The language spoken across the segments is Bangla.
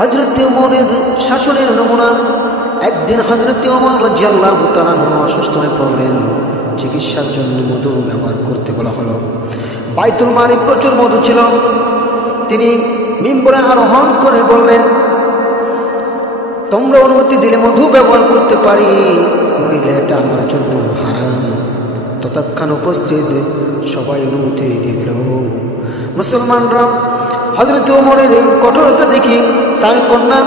হযরত ওমরের শাসনের নমুনা। একদিন হযরত ওমর রাদিয়াল্লাহু তাআলা অসুস্থ হয়ে পড়লেন। চিকিৎসার জন্য মধু ব্যবহার করতে বলা হলো। বাইতুল মালে প্রচুর মধু ছিল। তিনি মিম্বরে আরোহণ করে বললেন, তোমরা অনুমতি দিলে মধু ব্যবহার করতে পারি, নইলে এটা আমার জন্য হারাম। ততক্ষণ উপস্থিত সবাই অনুমতি দিয়ে দিল। মুসলমানরা হযরত ওমরের এই কঠোরতা দেখি তার কন্যা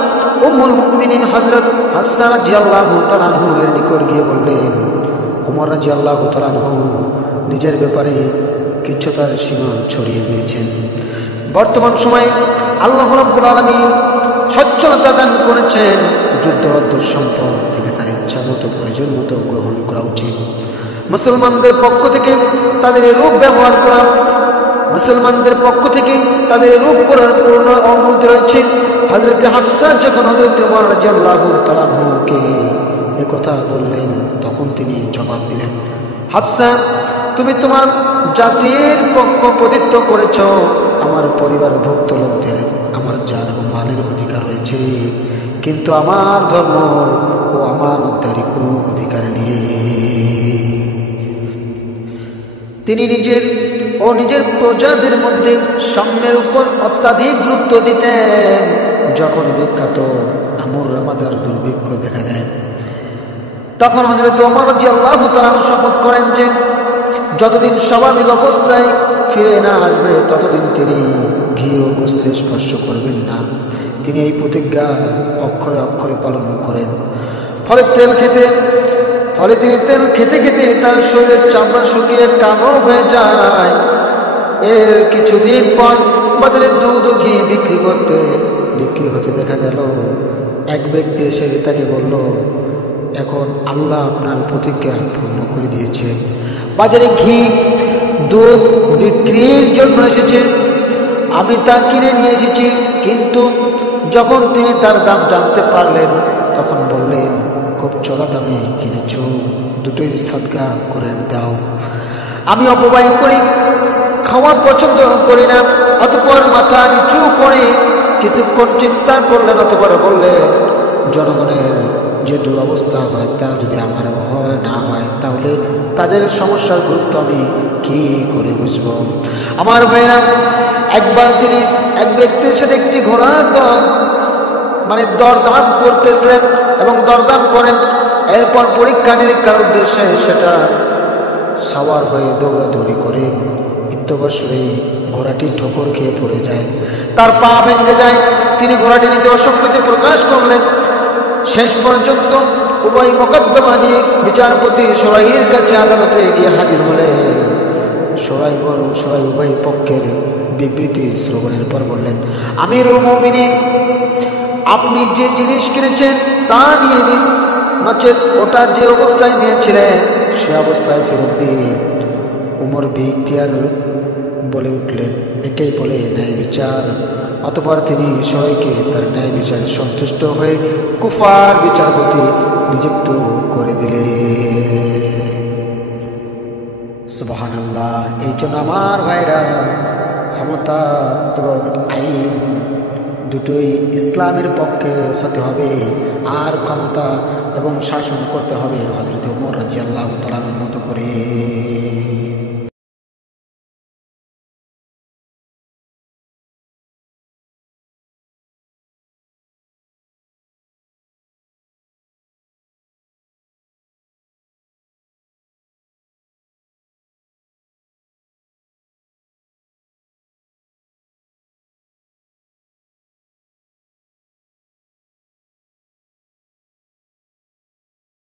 উম্মুল মুমিনিন হযরত হাফসা রাদিয়াল্লাহু তাআলা এর নিকট গিয়ে বললেন, ওমর রাদিয়াল্লাহু তাআলা নিজের ব্যাপারে কিছু তার সীমা ছড়িয়ে দিয়েছেন। বর্তমান সময়ে আল্লাহ রাব্বুল আলামিন সচ্ছলতা দান করেছেন। যুদ্ধরত সম্পদ থেকে তার ইচ্ছা মতো প্রয়োজন মতো গ্রহণ করা উচিত। মুসলমানদের পক্ষ থেকে তাদের রূপ ব্যবহার করা, মুসলমানদের পক্ষ থেকে তাদের রূপ করার পূর্ণ অনুমতি রয়েছে। হযরত হাফসা যখন হযরত ওমর রাদিয়াল্লাহু তাআলা কে একথা বললেন, তখন তিনি জবাব দিলেন, হাফসা, তুমি তোমার জাতির পক্ষ প্রতিত্ব করেছ। আমার পরিবারের ভুক্ত লোকদের আমার জান ও মালের অধিকার রয়েছে, কিন্তু আমার ধর্ম ও আমার উদ্ধারে কোনো অধিকার নেই। তিনি নিজের প্রজাদের মধ্যে সাম্যের উপর অত্যাধিক গুরুত্ব দিতেন। যখন বিখ্যাত আমর রামাদার দুর্ভিক্ষ দেখা দেয়, তখন হযরত ওমর রাদিয়াল্লাহু তাআলা শপথ করেন যে যতদিন স্বাভাবিক অবস্থায় ফিরে না আসবে ততদিন তিনি ঘি ও গোশতে স্পর্শ করবেন না। তিনি এই প্রতিজ্ঞা অক্ষরে অক্ষরে পালন করেন। ফলে তিনি তেল খেতে খেতে তার শরীরের চামড়া শুকিয়ে কালো হয়ে যায়। এর কিছুদিন পর বাজারে দুধ ও ঘি বিক্রি হতে দেখা গেল। এক ব্যক্তি এসে তাকে বলল, এখন আল্লাহ আপনার প্রতিজ্ঞা পূর্ণ করে দিয়েছে। বাজারে ঘি দুধ বিক্রির জন্য এসেছে, আমি তা কিনে নিয়ে এসেছি। কিন্তু যখন তিনি তার দাম জানতে পারলেন, তখন বললেন, খুব চড়া দামে কিনেছ, দুটোই সাদকা করে দাও। আমি অপব্যয় করি, খাওয়া পছন্দ করি না। অতঃপর মাথা নিচু করে কিছুক্ষণ চিন্তা করলেন, অতঃপর বললেন, জনগণের যে দুরবস্থা হয় তা যদি আমার না হয়, তাহলে তাদের সমস্যার গুরুত্ব আমি কি করে বুঝবো? আমার ভাইরা, একবার তিনি এক ব্যক্তির সাথে একটি ঘোড়ার দরদাম করতেছিলেন এবং দরদাম করেন। এরপর পরীক্ষা নিরীক্ষার উদ্দেশ্যে সেটা সাওয়ার হয়ে দৌড়াদৌড়ি করে ইত্যবসরে ঘোড়াটি ঠোকর খেয়ে পড়ে যায়, তার পা ভেঙে যায়। তিনি ঘোড়াটি নিতে অসম্মতি প্রকাশ করলেন। শেষ পর্যন্ত উভয় মোকদ্দমা নিয়ে বিচারপতি সুরাইয়ের কাছে আদালতে গিয়ে হাজির হলেন। সুরাই উভয় পক্ষের বিবৃতি শ্রবণের পর বললেন, আমিরুল মুমিনিন, আপনি যে জিনিস কিনেছেন তা নিয়ে নিন, নচেত ওটা যে অবস্থায় নিয়েছিলেন সে অবস্থায় ফেরত দিন। ওমর বিইখতিয়ার বলে উঠলেন, একেই বলে ন্যায় বিচার। অতঃপর তিনি সবাইকে তার ন্যায় বিচারে সন্তুষ্ট হয়ে কুফার বিচারপতি নিযুক্ত করে দিলেন। সুবহানাল্লাহ। এই জন্য আমার ভাইরা, ক্ষমতা এবং আইন দুটোই ইসলামের পক্ষে হতে হবে, আর ক্ষমতা এবং শাসন করতে হবে হযরত ওমর রাদিয়াল্লাহু তাআলার মতো করে।